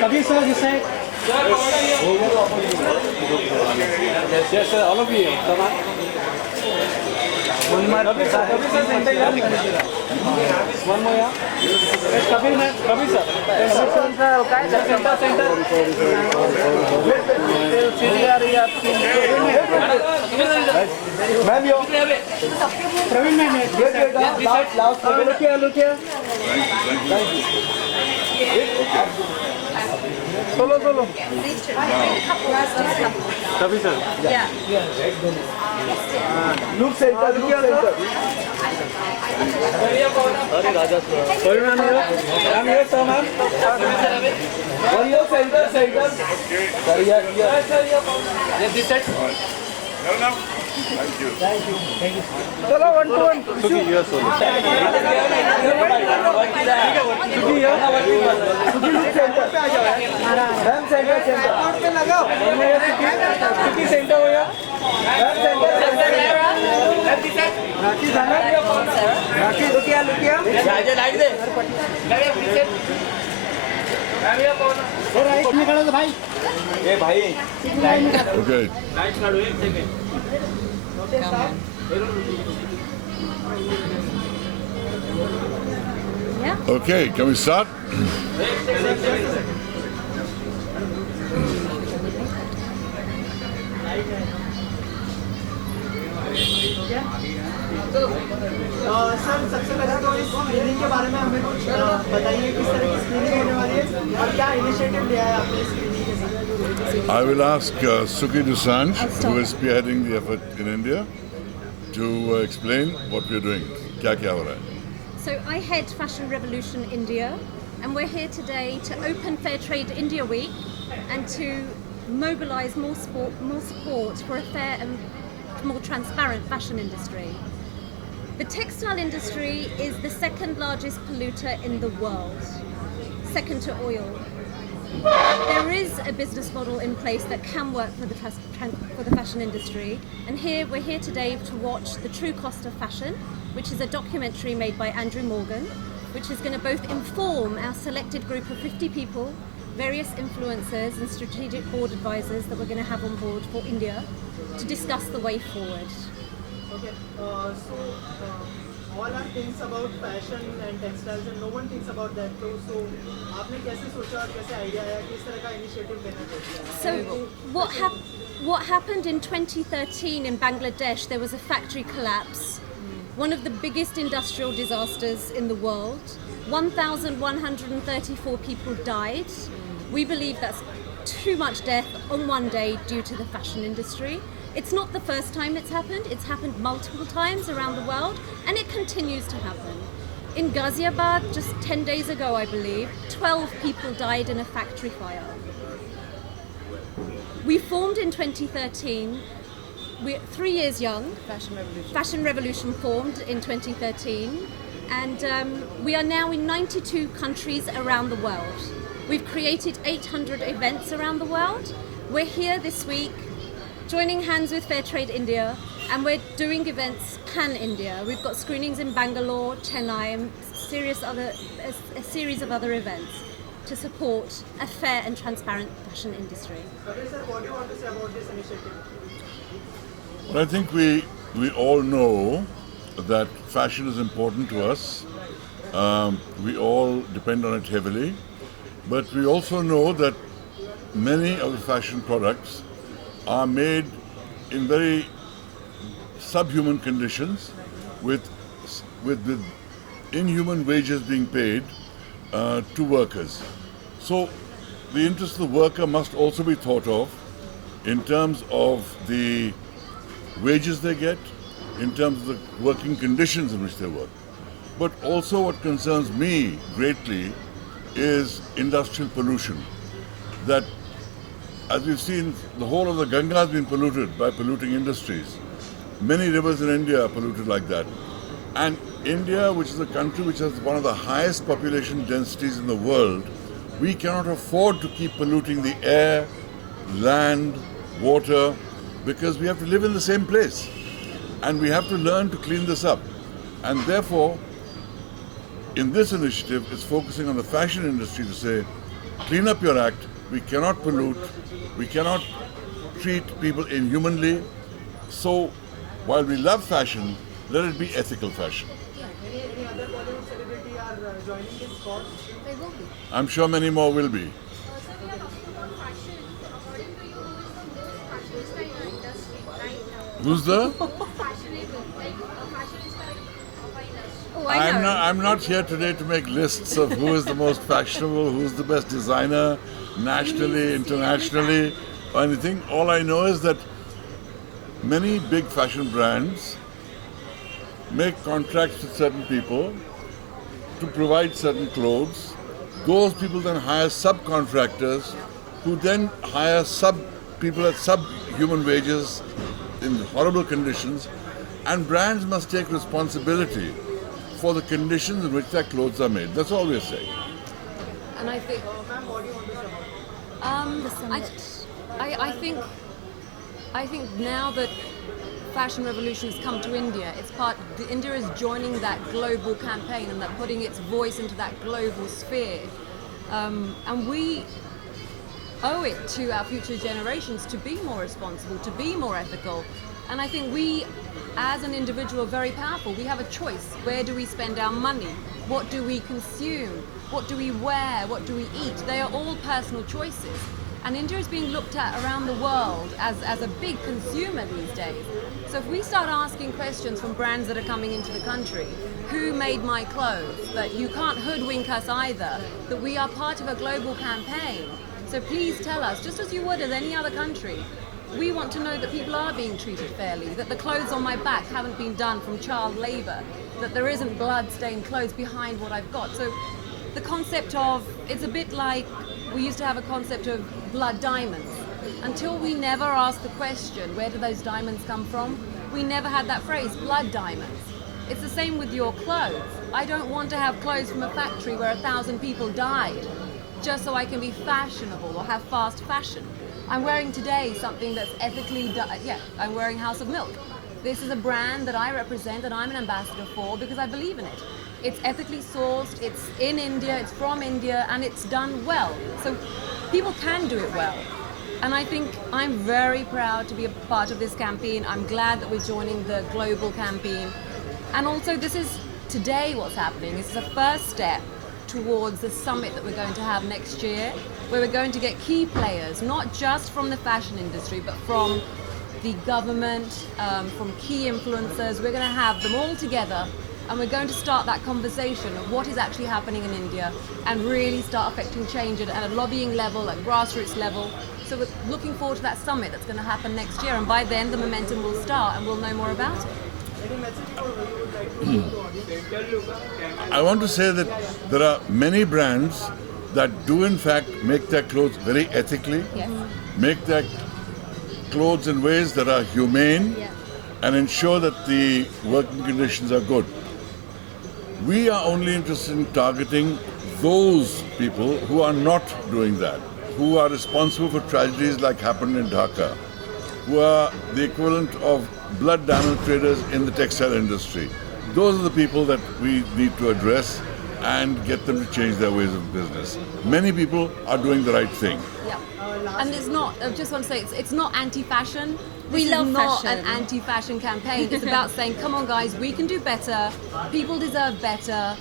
Kabir sir, this side. Yes, sir, all of you. Come on. One more. Kabir sir, center here. One more, yeah. Yes, Kabir sir. Center. Ma'am, yo. Praveen ma'am. Last. Look here. Thank you. Solo. Kabir sir. Yeah. Look center. Sorry, ma'am. I'm here, sir, ma'am. One more center. Sorry, yeah. Yes, this side. No. Thank you. Solo, 1 to 1. Suki, you are solo. Suki, here. Suki, center. Ma'am, center. One more, Suki, center हो या. Ma'am, center. Raki, look here. Raje light they. Right में खड़ा तो भाई. ये भाई. Okay. Light काढू एक second. Yeah. Okay, can we start? Sir सबसे पहले तो इस स्क्रीनिंग के बारे में हमें कुछ बताइए किस तरह की स्क्रीनिंग होने वाली है और क्या इनिशिएटिव लिया है आपने स्क्रीनिंग के साथ. I will ask Suki Dusanj, who is spearheading the effort in India, to explain what we're doing. Kya ho raha hai? So I head Fashion Revolution India, and we're here today to open Fair Trade India Week and to mobilise more support for a fair and more transparent fashion industry. The textile industry is the second largest polluter in the world, second to oil. There is a business model in place that can work for the fashion industry, and we're here today to watch The True Cost of Fashion, which is a documentary made by Andrew Morgan, which is going to both inform our selected group of 50 people, various influencers and strategic board advisors that we're going to have on board for India to discuss the way forward. Okay, so all are things about fashion and textiles and no one thinks about that too. So आपने कैसे सोचा और कैसे idea आया किस तरह का initiative लेना चाहिए? So what happened in 2013 in Bangladesh, there was a factory collapse, one of the biggest industrial disasters in the world. 1,134 people died. We believe that's too much death on one day due to the fashion industry. It's not the first time it's happened multiple times around the world, and it continues to happen. In Ghaziabad, just 10 days ago, I believe, 12 people died in a factory fire. We formed in 2013, we're 3 years young. Fashion Revolution formed in 2013, and we are now in 92 countries around the world. We've created 800 events around the world. We're here this week joining hands with Fair Trade India, and we're doing events pan-India. We've got screenings in Bangalore, Chennai, and a series of other events to support a fair and transparent fashion industry. Okay, sir, what do you want to say about this initiative? Well, I think we all know that fashion is important to us. We all depend on it heavily. But we also know that many of the fashion products are made in very subhuman conditions with inhuman wages being paid to workers. So the interest of the worker must also be thought of in terms of the wages they get, in terms of the working conditions in which they work. But also what concerns me greatly is industrial pollution. That, as we've seen, the whole of the Ganga has been polluted by polluting industries. Many rivers in India are polluted like that. And India, which is a country which has one of the highest population densities in the world, we cannot afford to keep polluting the air, land, water, because we have to live in the same place. And we have to learn to clean this up. And therefore, in this initiative, it's focusing on the fashion industry to say, clean up your act, we cannot pollute, we cannot treat people inhumanly. So, while we love fashion, let it be ethical fashion. Any other Bollywood celebrity are joining this cause? They will be. I'm sure many more will be. Who's the? Oh, I know. I'm not here today to make lists of who is the most fashionable, who's the best designer, nationally, internationally, or anything. All I know is that many big fashion brands make contracts with certain people to provide certain clothes. Those people then hire subcontractors who then hire people at subhuman wages in horrible conditions, and brands must take responsibility for the conditions in which their clothes are made. That's all we're saying. And I think, Ma'am, what do you want to say about I think now that fashion revolution has come to India, India is joining that global campaign and that putting its voice into that global sphere. And we owe it to our future generations to be more responsible, to be more ethical. And I think we, as an individual, are very powerful. We have a choice. Where do we spend our money? What do we consume? What do we wear? What do we eat? They are all personal choices. And India is being looked at around the world as a big consumer these days. So if we start asking questions from brands that are coming into the country, who made my clothes? That you can't hoodwink us either, that we are part of a global campaign. So please tell us, just as you would as any other country, we want to know that people are being treated fairly, that the clothes on my back haven't been done from child labour, that there isn't blood-stained clothes behind what I've got. So the concept of, it's a bit like, we used to have a concept of blood diamonds. Until we never asked the question, where do those diamonds come from? We never had that phrase, blood diamonds. It's the same with your clothes. I don't want to have clothes from a factory where 1,000 people died just so I can be fashionable or have fast fashion. I'm wearing today something that's ethically done. Yeah, I'm wearing House of Milk. This is a brand that I represent and I'm an ambassador for because I believe in it. It's ethically sourced, it's in India, it's from India, and it's done well. So people can do it well. And I think I'm very proud to be a part of this campaign. I'm glad that we're joining the global campaign. And also this is today what's happening. This is a first step towards the summit that we're going to have next year, where we're going to get key players, not just from the fashion industry, but from the government, from key influencers. We're going to have them all together, and we're going to start that conversation of what is actually happening in India and really start affecting change at a lobbying level, at grassroots level. So we're looking forward to that summit that's going to happen next year, and by then the momentum will start and we'll know more about it. any message you would like to give to audience? I want to say that there are many brands that do in fact make their clothes very ethically, Yes. make their clothes in ways that are humane, Yeah. and ensure that the working conditions are good. We are only interested in targeting those people who are not doing that, who are responsible for tragedies like happened in Dhaka, who are the equivalent of blood diamond traders in the textile industry. Those are the people that we need to address and get them to change their ways of business. Many people are doing the right thing. Yeah. And it's not, I just want to say, it's not anti-fashion. We This love is not fashion. an anti-fashion campaign. It's about saying, come on guys, we can do better. People deserve better.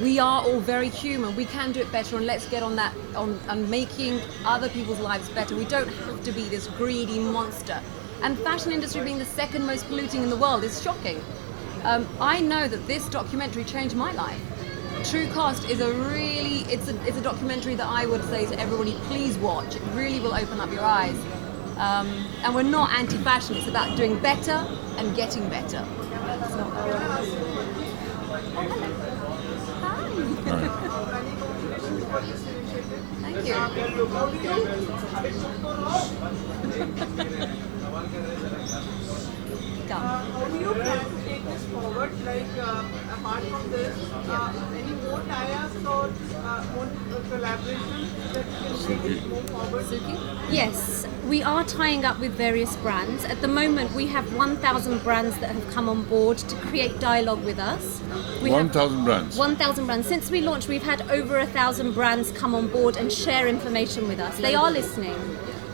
We are all very human. We can do it better, and let's get on that, on making other people's lives better. We don't have to be this greedy monster. And fashion industry being the second most polluting in the world is shocking. I know that this documentary changed my life. True Cost is it's a documentary that I would say to everybody, please watch. It really will open up your eyes. And we're not anti-fashion, it's about doing better and getting better. It's not- Thank you. How do you plan to take this forward? Like, apart from this, any more tie-ups or more collaborations that can take it more forward? Suki? Yes, we are tying up with various brands. At the moment, we have 1,000 brands that have come on board to create dialogue with us. We have 1,000 brands. 1,000 brands. Since we launched, we've had over 1,000 brands come on board and share information with us. They are listening.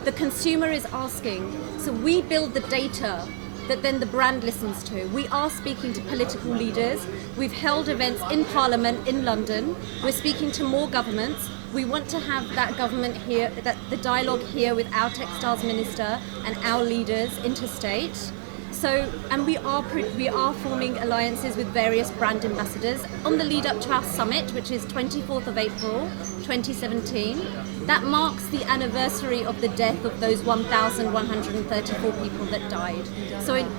The consumer is asking. So we build the data that then the brand listens to. We are speaking to political leaders. We've held events in Parliament in London. We're speaking to more governments. We want to have that government here, that the dialogue here with our textiles minister and our leaders interstate. So, and we are forming alliances with various brand ambassadors on the lead up to our summit, which is 24th of April 2017. That marks the anniversary of the death of those 1,134 people that died. So in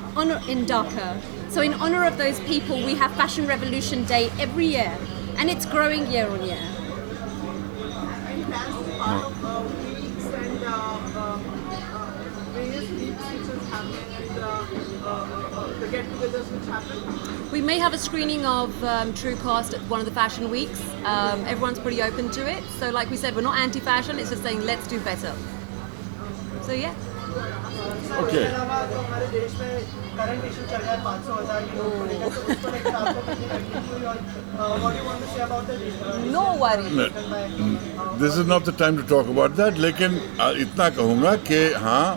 Dhaka. So in honor of those people, we have Fashion Revolution Day every year, and it's growing year on year. Any plans to be part of weeks and various weeks which is happening and the get-togethers which happen? We may have a screening of TrueCast at one of the fashion weeks. Everyone's pretty open to it. So like we said, we're not anti-fashion, it's just saying let's do better. So yeah. Okay. इसके अलावा तो हमारे देश में current issue चल रहा है 500,000 की नोट को लेकर, तो उसको लेकर आपको कितनी तकलीफ हुई और what do you want to say about the No worries. No. This is not the time to talk about that. लेकिन इतना कहूँगा कि हाँ,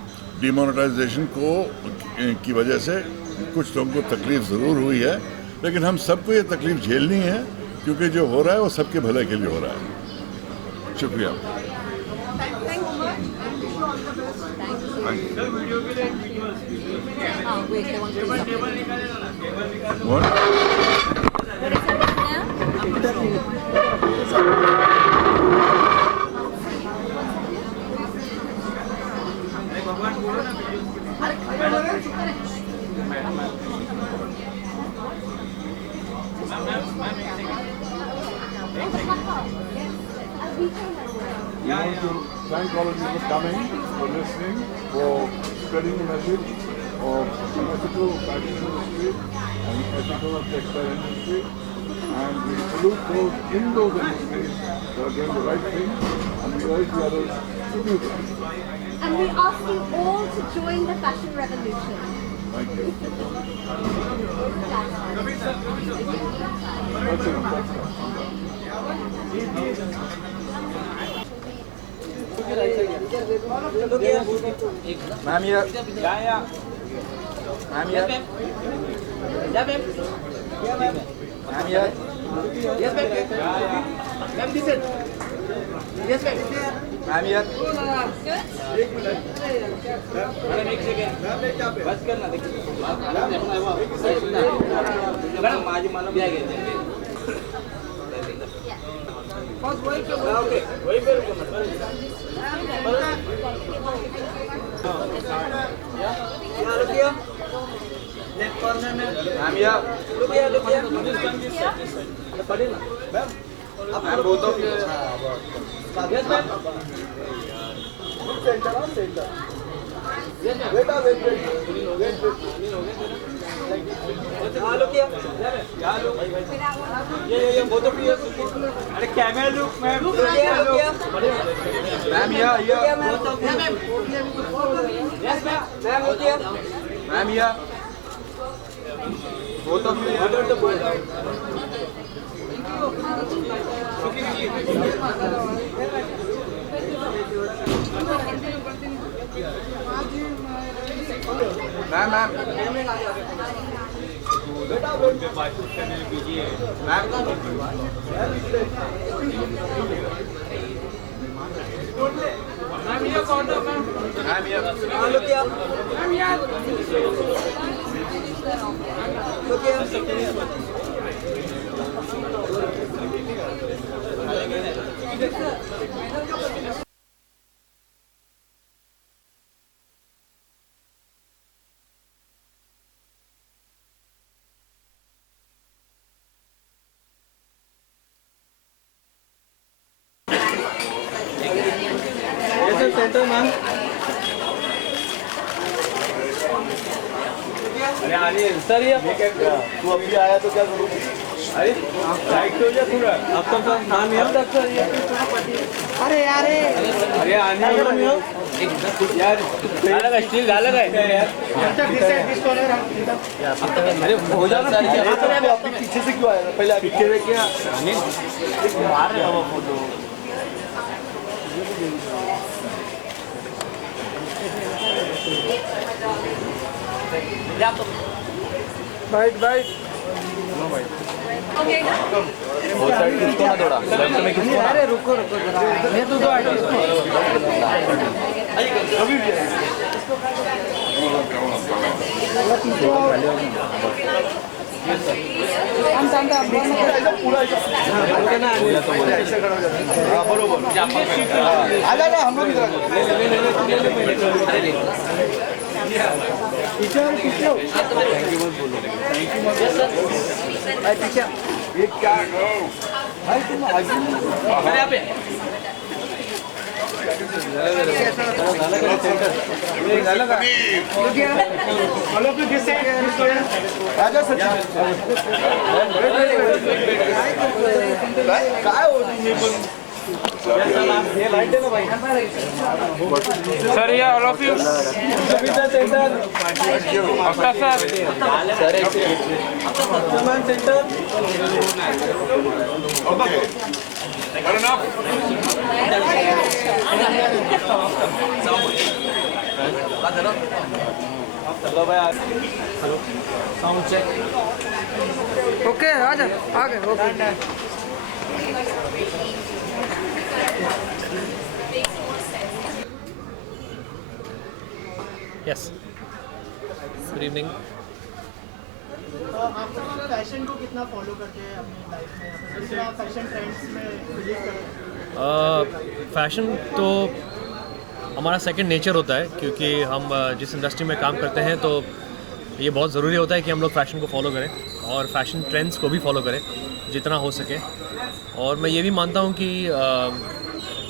डिमोनेटाइजेशन की वजह से कुछ लोगों को तकलीफ ज़रूर हुई है, लेकिन हम सबको ये तकलीफ झेलनी है क्योंकि जो हो रहा है वो सबके भले के लिए हो रहा है। शुक्रिया। Oh, wait, they want to do something. What? What is happening now? We want to thank all of you for coming, for listening, for spreading the message of ethical fashion industry and ethical textile industry. And we salute those in those industries that are doing the right thing, and we urge the others to do that. And we ask you all to join the fashion revolution. Thank you. That's Ma'am here. Ma'am here. Ma'am here. Yes, ma'am. Ma'am, listen. Yes, ma'am. Ma'am here. Madam एक second बस करना देखिए madam माझी मला bag आहे बस वही पे ओके वही पे रुको यहाँ रुकिए लेफ्ट कॉर्नर में मैम यहाँ रुकिए पढ़े ना ma'am both of yes ma'am centre on centre wait हाँ लुक ये बोथ ऑफ यू अरे कैमरा लुक मैम मैम ये ma'am yes ma'am ma'am ma'am ये both of you what are the boys ma'am ma'am बेटा पे बातचीत करने दीजिए मैम मैम ये कौन है मैम ये हेलो क्या मैम यार look here Yes, sir, center, ma'am. अरे अनिल सर ये तू अभी आया तो क्या करूँ? अरे लाइट हो जा थोड़ा अब तो नाम है सर ये अरे यार अरे अनिल यार गाला का स्टील गाला का है यार अरे हो जाना आपके पीछे से क्यों आया पहले पीछे से क्या अनिल मार रहे हो फोटो बाइट बाइट वो साइड किसको ना थोड़ा लेफ्ट में किसको अरे रुको रुको जरा मैं तो दो आर्टिस्ट पूरा ना ऐसे खड़ा हो जाता है बरोबर आ जाना हम लोग इधर पीछे पीछे थैंक यू मत बोलो थैंक यू मत बोलो पीछे ये क्या भाई तुम आगे मेरे यहाँ पे राजा सचिन काय हो तुम्ही पण ये लाइट है ना भाई सर ये ऑल ऑफ यू सुविधा सेंटर आफ्टर सर सर सम्मान centre Okay. Fair enough. Hello भाई हेलो साउंड चेक ओके आ जा आ गए ओके यस गुड इवनिंग आप फैशन को कितना फॉलो करते हैं अपनी लाइफ में कितना फैशन ट्रेंड्स में बिलीव करते हैं फैशन तो हमारा सेकंड नेचर होता है क्योंकि हम जिस इंडस्ट्री में काम करते हैं तो ये बहुत ज़रूरी होता है कि हम लोग फैशन को फॉलो करें और फैशन ट्रेंड्स को भी फॉलो करें जितना हो सके। और मैं ये भी मानता हूँ कि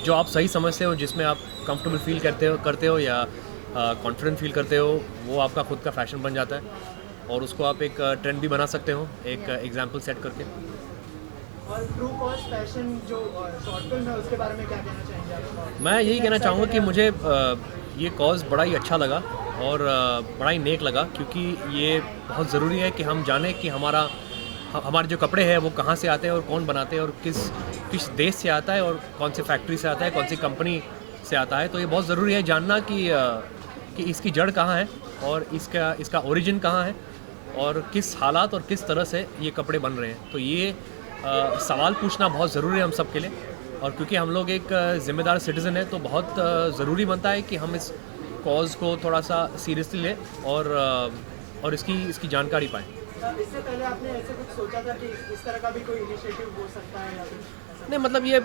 जो आप सही समझते हो, जिसमें आप कंफर्टेबल फील करते हो या कॉन्फिडेंट फील करते हो, वो आपका खुद का फैशन बन जाता है और उसको आप एक ट्रेंड भी बना सकते हो एक एग्जाम्पल सेट करके। और ट्रू कॉस्ट फैशन जो शॉर्ट फिल्म है उसके बारे में क्या कहना चाहेंगे आप? मैं यही कहना चाहूँगा कि मुझे ये कॉज बड़ा ही अच्छा लगा और बड़ा ही नेक लगा क्योंकि ये बहुत ज़रूरी है कि हम जानें कि हमारे जो कपड़े हैं वो कहाँ से आते हैं और कौन बनाते हैं और किस देश से आता है और कौन सी फैक्ट्री से आता है, कौन सी कंपनी से आता है। तो ये बहुत ज़रूरी है जानना कि इसकी जड़ कहाँ है और इसका ओरिजिन कहाँ है और किस हालात और किस तरह से ये कपड़े बन रहे हैं। तो ये सवाल पूछना बहुत ज़रूरी है हम सब के लिए और क्योंकि हम लोग एक ज़िम्मेदार सिटीज़न है तो बहुत ज़रूरी बनता है कि हम इस कॉज को थोड़ा सा सीरियसली लें और इसकी जानकारी पाएँ। इससे पहले आपने ऐसे कुछ सोचा था कि इस तरह का भी कोई इनिशिएटिव हो सकता है या फिर नहीं, मतलब ये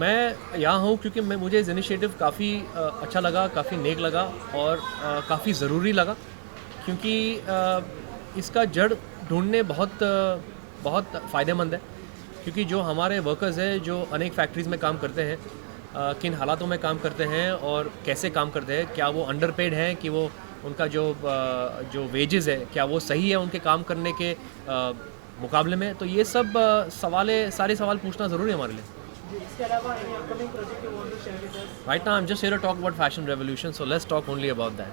मैं यहाँ हूँ क्योंकि मुझे इस इनिशिएटिव काफ़ी अच्छा लगा, काफ़ी नेक लगा और काफ़ी ज़रूरी लगा क्योंकि इसका जड़ ढूंढने बहुत फ़ायदेमंद है क्योंकि जो हमारे वर्कर्स हैं जो अनेक फैक्ट्रीज़ में काम करते हैं, किन हालातों में काम करते हैं और कैसे काम करते हैं, क्या वो अंडरपेड हैं कि वो उनका जो वेजेस है क्या वो सही है उनके काम करने के मुकाबले में। तो ये सब सारे सवाल पूछना ज़रूरी है हमारे लिए। इसके अलावा any upcoming project you want to share with us? Right now I'm just here to talk about fashion revolution, so let's talk only about that.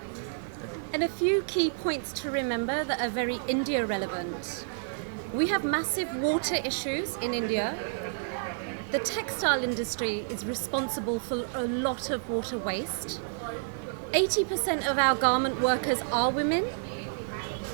And a few key points to remember that are very India relevant. We have massive water issues in India. The textile industry is responsible for a lot of water waste. 80% of our garment workers are women.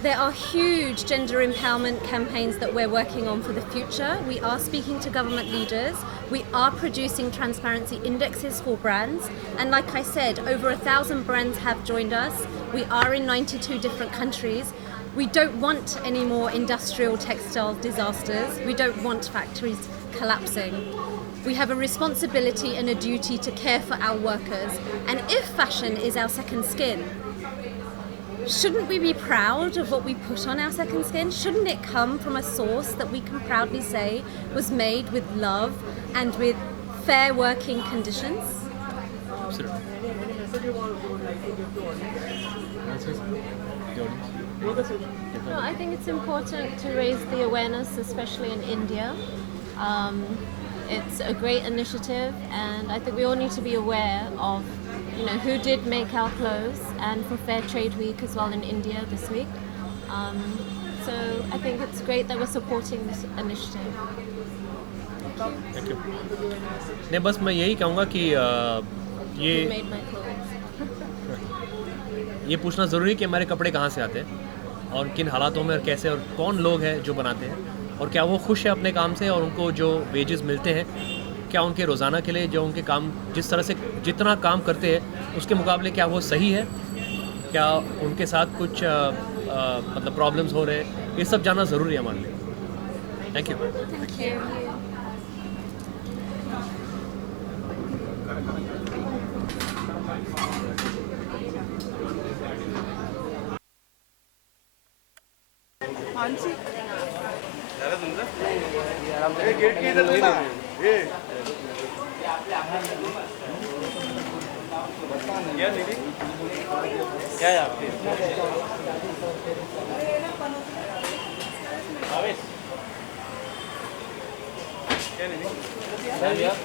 There are huge gender empowerment campaigns that we're working on for the future. We are speaking to government leaders. We are producing transparency indexes for brands. And like I said, over 1,000 brands have joined us. We are in 92 different countries. We don't want any more industrial textile disasters. We don't want factories collapsing. We have a responsibility and a duty to care for our workers. And if fashion is our second skin, shouldn't we be proud of what we put on our second skin? Shouldn't it come from a source that we can proudly say was made with love and with fair working conditions? Absolutely. any message you would like to give to audience? No, I think it's important to raise the awareness, especially in India. It's a great initiative, and I think we all need to be aware of, who did make our clothes, and for Fair Trade Week as well in India this week. So I think it's great that we're supporting this initiative. Thank you. नहीं, बस मैं यही कहूँगा कि Who ये made my clothes? ये पूछना ज़रूरी है कि हमारे कपड़े कहाँ से आते हैं और किन हालातों में और कैसे और कौन लोग हैं जो बनाते हैं और क्या वो खुश है अपने काम से और उनको जो वेजेस मिलते हैं क्या उनके रोज़ाना के लिए जो उनके काम जिस तरह से जितना काम करते हैं उसके मुकाबले क्या वो सही है, क्या उनके साथ कुछ मतलब प्रॉब्लम्स हो रहे हैं, ये सब जानना ज़रूरी है हमारे लिए। Thank you. Thank you. Gate के इधर ना ये क्या दीदी क्या है आपके आवेश क्या दीदी यार